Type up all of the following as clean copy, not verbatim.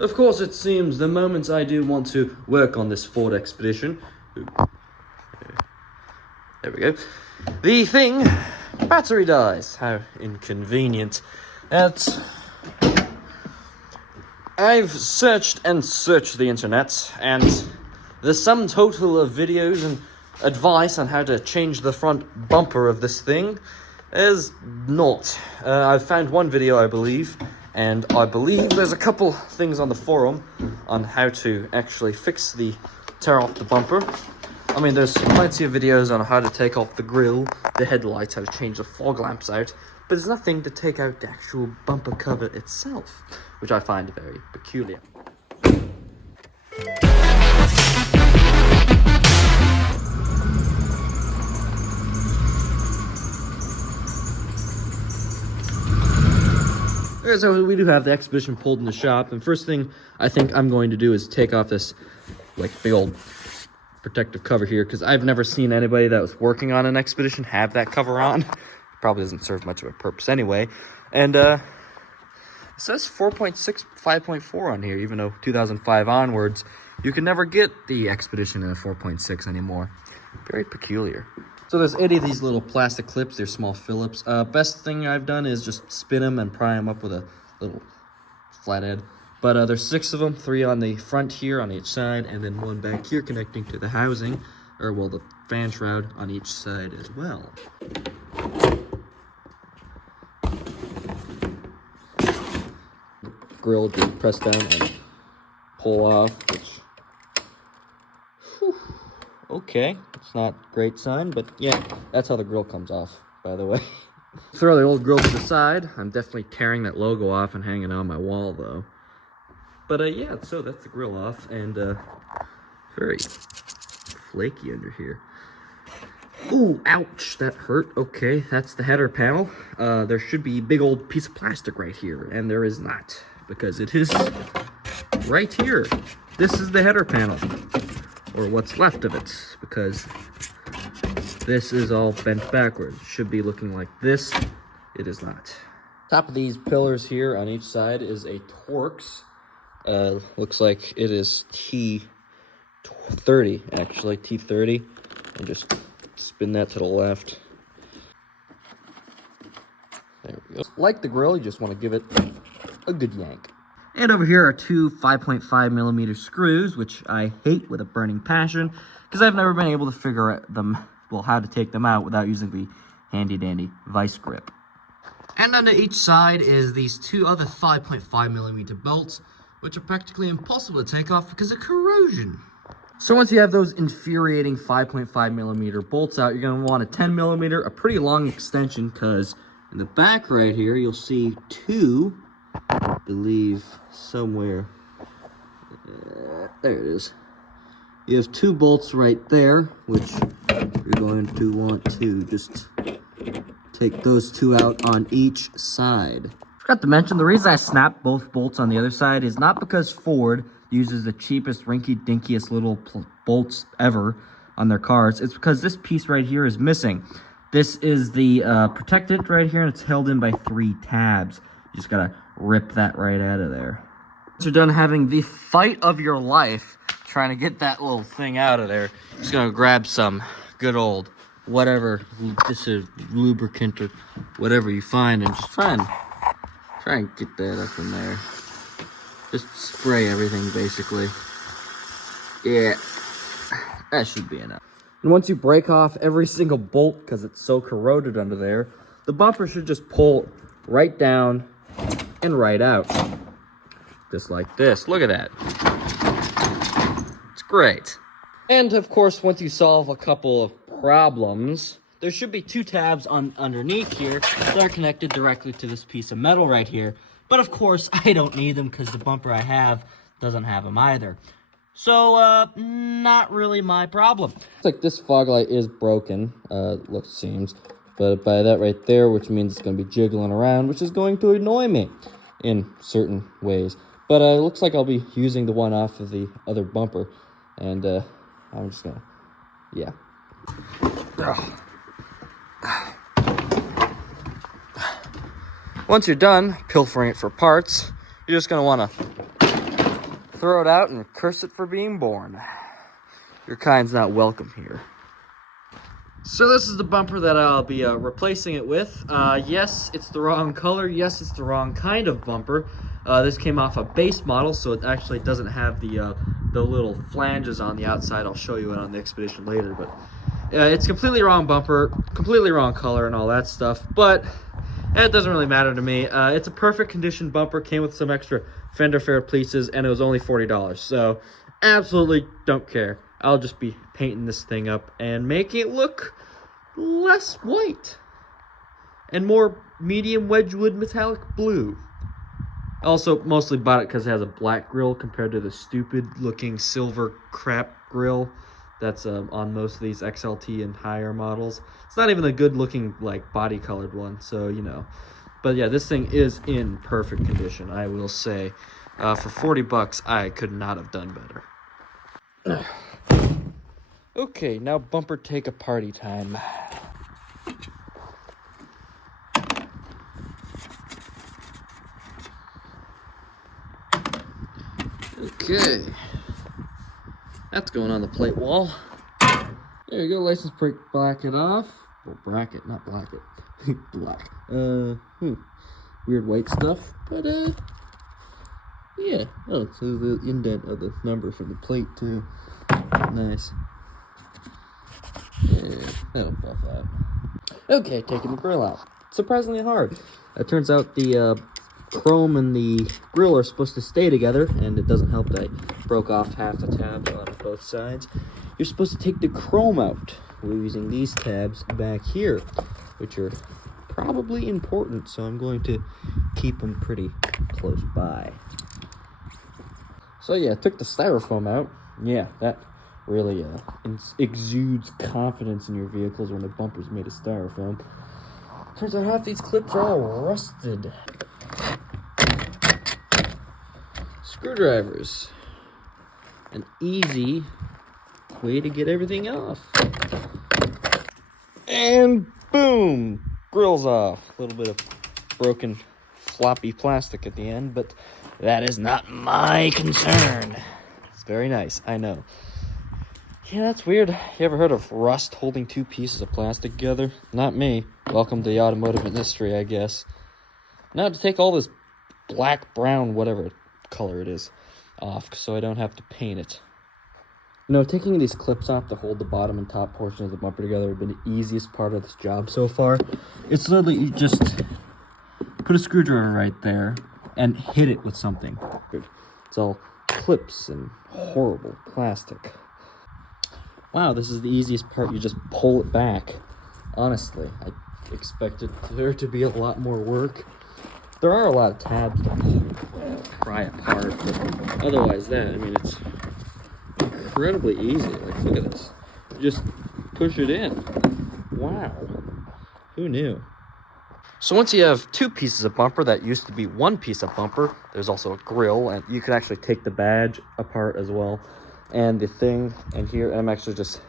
Of course, it seems the moment I do want to work on this Ford Expedition... There we go. The thing, battery dies. How inconvenient. I've searched and searched the internet, and the sum total of videos and advice on how to change the front bumper of this thing is naught. I've found one video, I believe, and I believe there's a couple things on the forum on how to actually tear off the bumper. I mean, there's plenty of videos on how to take off the grille, the headlights, how to change the fog lamps out, but there's nothing to take out the actual bumper cover itself, which I find very peculiar. Okay, so we do have the Expedition pulled in the shop, and first thing I think I'm going to do is take off this, like, big old protective cover here, because I've never seen anybody that was working on an Expedition have that cover on. Probably doesn't serve much of a purpose anyway. And it says 4.6, 5.4 on here, even though 2005 onwards, you can never get the Expedition in a 4.6 anymore. Very peculiar. So there's 80 of these little plastic clips. They're small Phillips. Best thing I've done is just spin them and pry them up with a little flathead. But there's 6 of them, 3 on the front here on each side, and then 1 back here connecting to the housing, or well, the fan shroud on each side as well. Grill just press down and pull off, which, whew, okay, it's not a great sign, but yeah, that's how the grill comes off, by the way. Throw the old grill to the side. I'm definitely tearing that logo off and hanging it on my wall, though. But yeah, so that's the grill off, and very flaky under here. Ooh, ouch, that hurt. Okay, that's the header panel. There should be a big old piece of plastic right here, and there is not, because it is right here. This is the header panel, or what's left of it, because this is all bent backwards. It should be looking like this. It is not. Top of these pillars here on each side is a Torx. Looks like it is T30, actually, T30. And just spin that to the left. There we go. Like the grill, you just want to give it a good yank. And over here are 2 5.5mm screws, which I hate with a burning passion, because I've never been able to figure out how to take them out without using the handy-dandy vice grip. And under each side is these 2 other 5.5mm bolts, which are practically impossible to take off because of corrosion. So once you have those infuriating 5.5mm bolts out, you're going to want a 10mm, a pretty long extension, because in the back right here, you'll see 2, I believe, somewhere. There it is. You have 2 bolts right there, which you're going to want to just take those 2 out on each side. Forgot to mention, the reason I snapped both bolts on the other side is not because Ford uses the cheapest, rinky-dinkiest little bolts ever on their cars. It's because this piece right here is missing. This is the protectant right here, and it's held in by 3 tabs. You just gotta rip that right out of there. Once you're done having the fight of your life trying to get that little thing out of there, just gonna grab some good old whatever, this is lubricant or whatever you find, and just try and get that up in there. Just spray everything, basically. Yeah, that should be enough. And once you break off every single bolt, because it's so corroded under there, the bumper should just pull right down and right out. Just like this. Look at that. It's great. And, of course, once you solve a couple of problems, there should be 2 tabs underneath here that are connected directly to this piece of metal right here. But of course, I don't need them because the bumper I have doesn't have them either. So, not really my problem. It's like this fog light is broken, seems. But by that right there, which means it's going to be jiggling around, which is going to annoy me in certain ways. But it looks like I'll be using the one off of the other bumper. And I'm just going to, yeah. Once you're done pilfering it for parts, you're just going to want to throw it out and curse it for being born. Your kind's not welcome here. So this is the bumper that I'll be replacing it with. Yes, it's the wrong color. Yes, it's the wrong kind of bumper. This came off a base model, so it actually doesn't have the little flanges on the outside. I'll show you it on the Expedition later, but it's completely wrong bumper, completely wrong color and all that stuff, but it doesn't really matter to me. It's a perfect condition bumper, came with some extra fender flare pieces, and it was only $40, so absolutely don't care. I'll just be painting this thing up and making it look less white and more medium Wedgwood metallic blue. Also, mostly bought it because it has a black grill compared to the stupid looking silver crap grill that's on most of these XLT and higher models. It's not even a good looking like body colored one, so you know. But yeah, this thing is in perfect condition, I will say. For $40, I could not have done better. Okay, now bumper take a party time. Okay, that's going on the plate wall. There you go, license plate bracket off. Well, bracket, not bracket. Black. Weird white stuff, but yeah. Oh, so the indent of the number from the plate too. Nice. Yeah, that'll buff out. Okay, taking the grill out. Surprisingly hard. It turns out the chrome and the grill are supposed to stay together, and it doesn't help that I broke off half the tab on both sides. You're supposed to take the chrome out. We're using these tabs back here, which are probably important, so I'm going to keep them pretty close by. So yeah, I took the styrofoam out. Yeah, that really exudes confidence in your vehicles when the bumper's made of styrofoam. Turns out half these clips are all rusted. Screwdrivers. An easy way to get everything off. And boom! Grill's off. A little bit of broken floppy plastic at the end, but that is not my concern. It's very nice, I know. Yeah, that's weird. You ever heard of rust holding two pieces of plastic together? Not me. Welcome to the automotive industry, I guess. Now to take all this black, brown, whatever color it is, off so I don't have to paint it. You know, taking these clips off to hold the bottom and top portion of the bumper together have been the easiest part of this job so far. It's literally, you just put a screwdriver right there and hit it with something. It's all clips and horrible plastic. Wow, this is the easiest part. You just pull it back. Honestly, I expected there to be a lot more work. There are a lot of tabs to pry apart, but otherwise that, I mean, it's incredibly easy. Like, look at this. You just push it in. Wow. Who knew? So once you have two pieces of bumper that used to be one piece of bumper, there's also a grill, and you can actually take the badge apart as well. And the thing, and here, I'm actually just,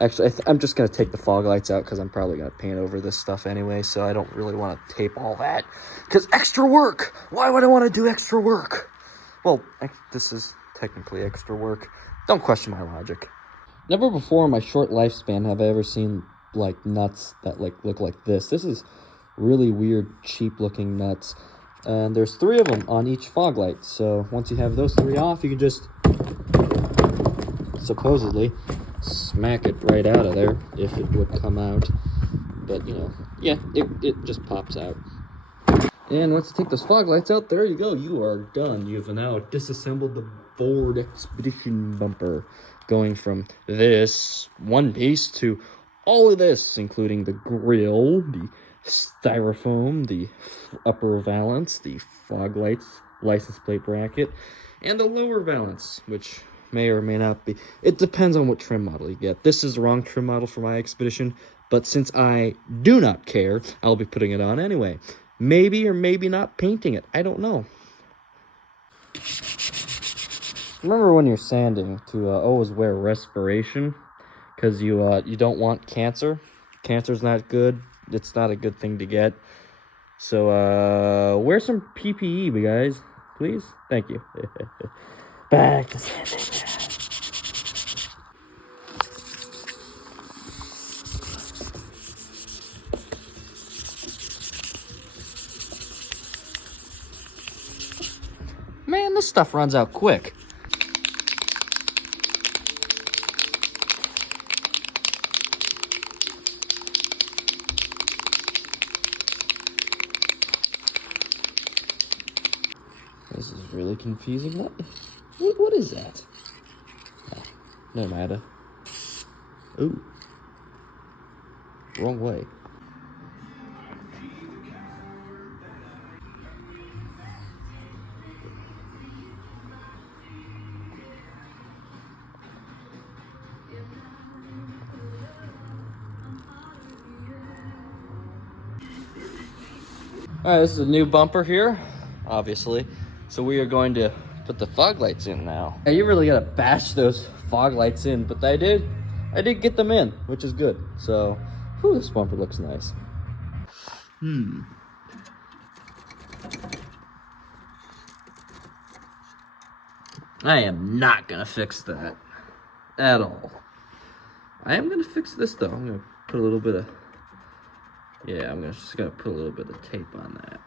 I'm just going to take the fog lights out because I'm probably going to paint over this stuff anyway, so I don't really want to tape all that. Because extra work! Why would I want to do extra work? Well, this is technically extra work. Don't question my logic. Never before in my short lifespan have I ever seen, like, nuts that, like, look like this. This is really weird, cheap-looking nuts. And there's 3 of them on each fog light, so once you have those 3 off, you can just supposedly smack it right out of there if it would come out. But, you know, yeah, it just pops out. And once you take those fog lights out, there you go. You are done. You have now disassembled the Ford Expedition bumper, going from this one piece to all of this, including the grill, the styrofoam, the upper valance, the fog lights, license plate bracket, and the lower valance, which may or may not be. It depends on what trim model you get. This is the wrong trim model for my Expedition, but since I do not care, I'll be putting it on anyway. Maybe or maybe not painting it. I don't know. Remember when you're sanding to always wear respiration, because you don't want cancer. Cancer's not good. It's not a good thing to get. So wear some PPE, guys, please. Thank you. back to San Diego. Man, this stuff runs out quick. This is really confusing. What is that? Oh, no matter. Ooh. Wrong way. Alright, this is a new bumper here, obviously. So we are going to put the fog lights in now. Yeah, you really gotta bash those fog lights in, but I did get them in, which is good. So, whew, this bumper looks nice. I am not gonna fix that at all. I am gonna fix this though. I'm gonna put a little bit of, yeah, I'm just gonna put a little bit of tape on that.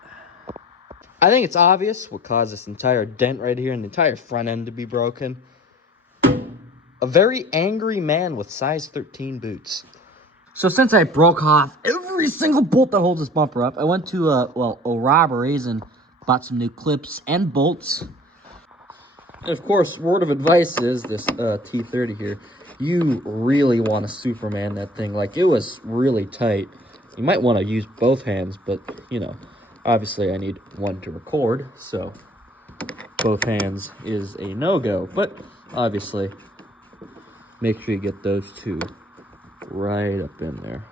I think it's obvious what caused this entire dent right here and the entire front end to be broken. A very angry man with size 13 boots. So since I broke off every single bolt that holds this bumper up, I went to O'Robert's and bought some new clips and bolts. And of course, word of advice is this T30 here. You really want to Superman that thing. Like, it was really tight. You might want to use both hands, but, you know, obviously I need one to record, so both hands is a no-go. But, obviously, make sure you get those two right up in there.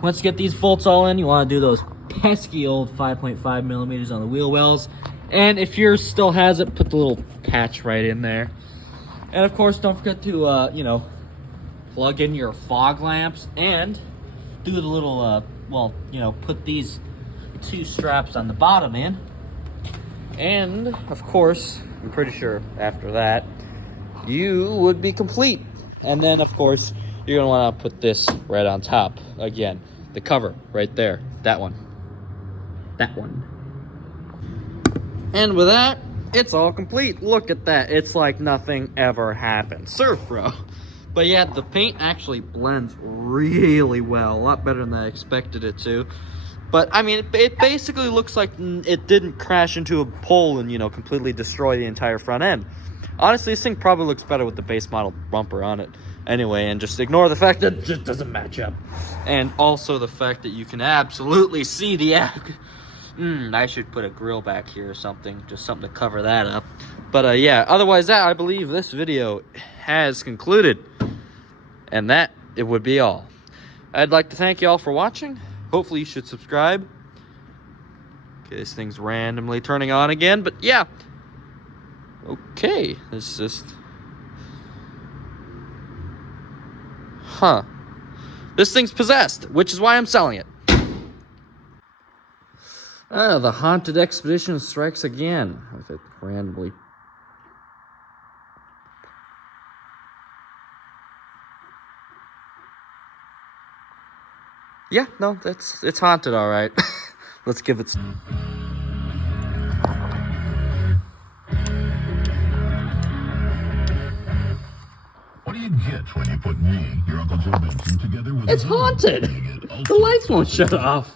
Once you get these bolts all in, you want to do those pesky old 5.5 millimeters on the wheel wells. And if yours still has it, put the little patch right in there. And, of course, don't forget to, you know, plug in your fog lamps and do the little, well, you know, put these two straps on the bottom in. And, of course, I'm pretty sure after that, you would be complete. And then, of course, you're going to want to put this right on top. Again, the cover right there. That one. That one. And with that, it's all complete. Look at that. It's like nothing ever happened. Surf, bro. But yeah, the paint actually blends really well. A lot better than I expected it to. But, I mean, it basically looks like it didn't crash into a pole and, you know, completely destroy the entire front end. Honestly, this thing probably looks better with the base model bumper on it. Anyway, and just ignore the fact that it just doesn't match up. And also the fact that you can absolutely see the... I should put a grill back here or something. Just something to cover that up. But, yeah, otherwise that, I believe this video has concluded. And that, it would be all. I'd like to thank you all for watching. Hopefully you should subscribe. Okay, this thing's randomly turning on again, but yeah. Okay, it's just... Huh. This thing's possessed, which is why I'm selling it. The haunted expedition strikes again. With it randomly. Yeah, no, it's haunted, all right. Let's give it some. What do you get when you put me, your Uncle Joe Benson, together with... It's haunted! The lights won't shut off.